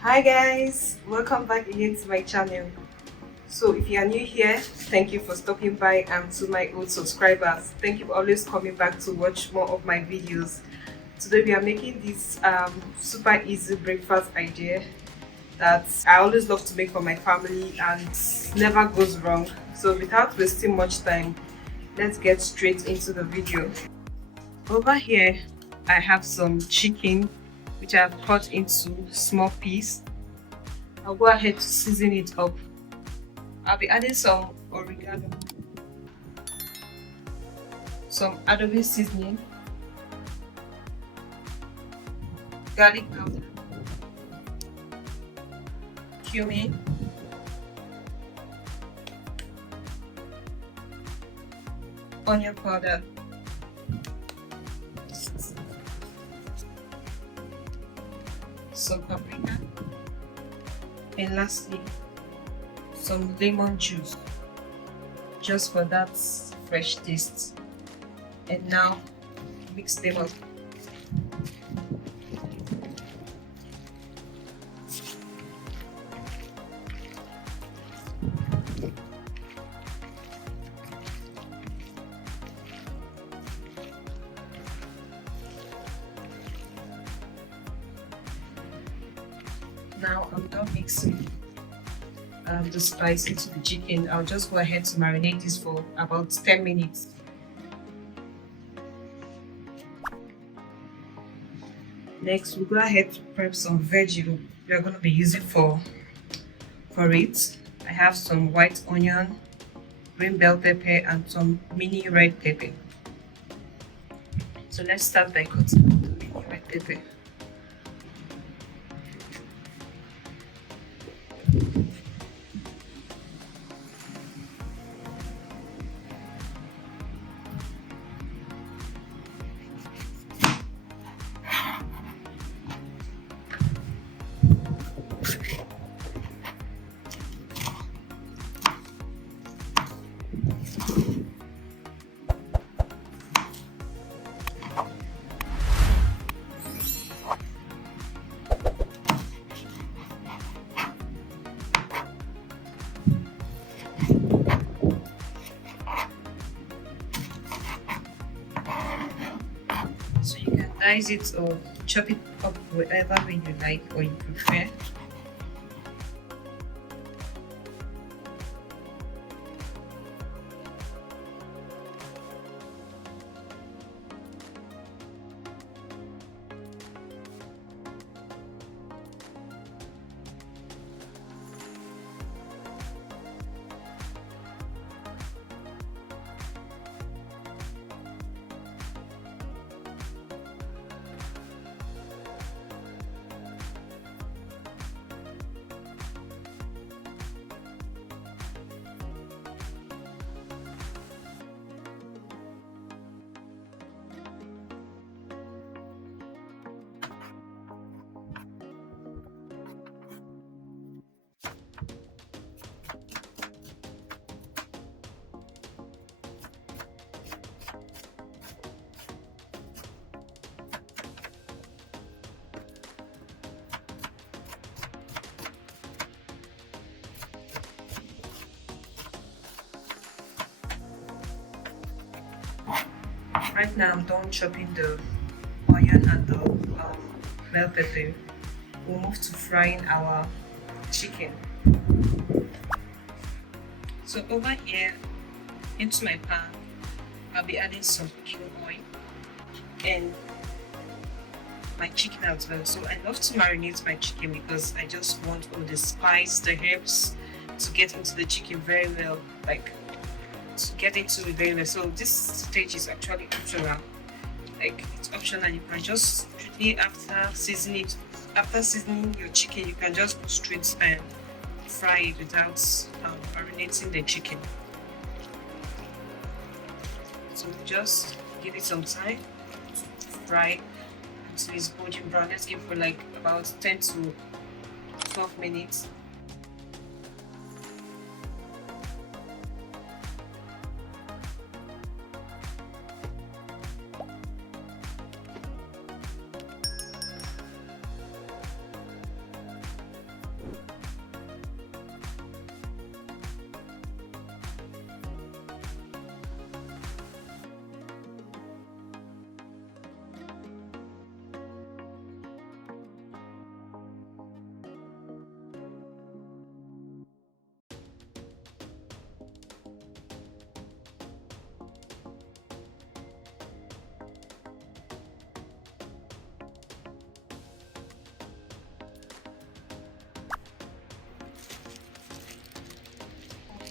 Hi guys, welcome back again to my channel. So if you are new here, thank you for stopping by, and to my old subscribers, thank you for always coming back to watch more of my videos. Today we are making this super easy breakfast idea that I always love to make for my family and never goes wrong. So without wasting much time, let's get straight into the video. Over here I have some chicken which I have cut into small pieces. I'll go ahead to season it up. I'll be adding some oregano, some adobe seasoning, garlic powder, cumin, onion powder, some paprika, and lastly some lemon juice, just for that fresh taste. And now mix them up. Now I'm done mixing the spice into the chicken. I'll just go ahead to marinate this for about 10 minutes. Next, we'll go ahead to prep some veggie we are going to be using for it. I have some white onion, green bell pepper, and some mini red pepper. So let's start by cutting the mini red pepper. So you can dice it or chop it up whatever way you like or you prefer. Right now I'm done chopping the onion and the bell pepper. We'll move to frying our chicken. So over here into my pan, I'll be adding some cooking oil and my chicken as well. So I love to marinate my chicken because I just want all the spice, the herbs to get into the chicken very well, like to get into it very well. So this stage is actually optional. Like it's optional. You can just quickly after seasoning your chicken, you can just go straight and fry it without marinating the chicken. So just give it some time to fry until it's golden brown. Let's give it for like about 10 to 12 minutes.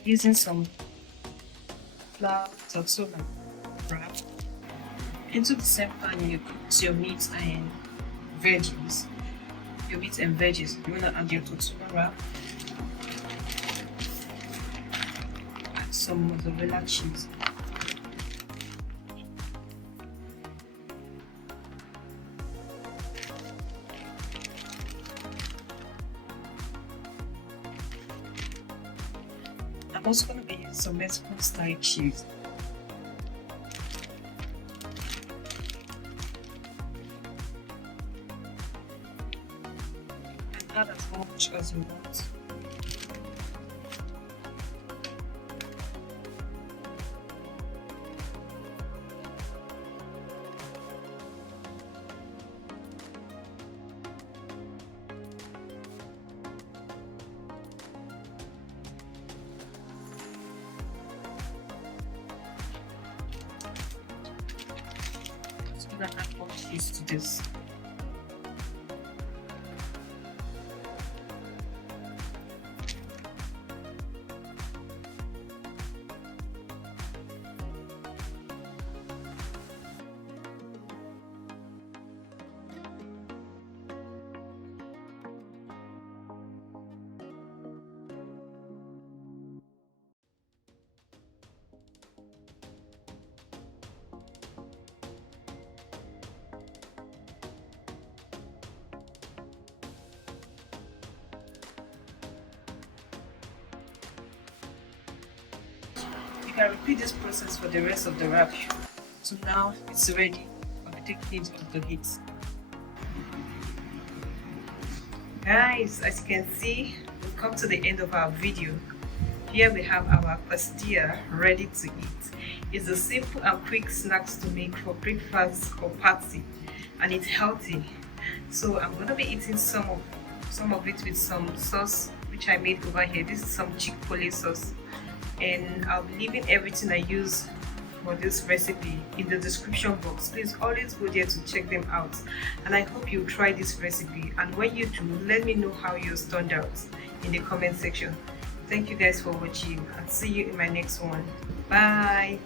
using some flour tortilla wrap. Into the same pan you put your meat and veggies. You wanna add your tortilla wrap. Add some mozzarella cheese. I'm also going to be using some Mexican style cheese. And add as much as you want. I'm gonna add more cheese to this. You can repeat this process for the rest of the wrap. So now it's ready. I'll be taking it off the heat. Guys, as you can see, we've come to the end of our video. Here we have our quesadilla ready to eat. It's a simple and quick snacks to make for breakfast or party, and it's healthy. So I'm gonna be eating some of it with some sauce which I made over here. This is some Chick-fil-A sauce, and I'll be leaving everything I use for this recipe in the description box. Please always go there to check them out, and I hope you try this recipe, and when you do, let me know how yours turned out in the comment section. Thank you guys for watching, and see you in my next one. Bye.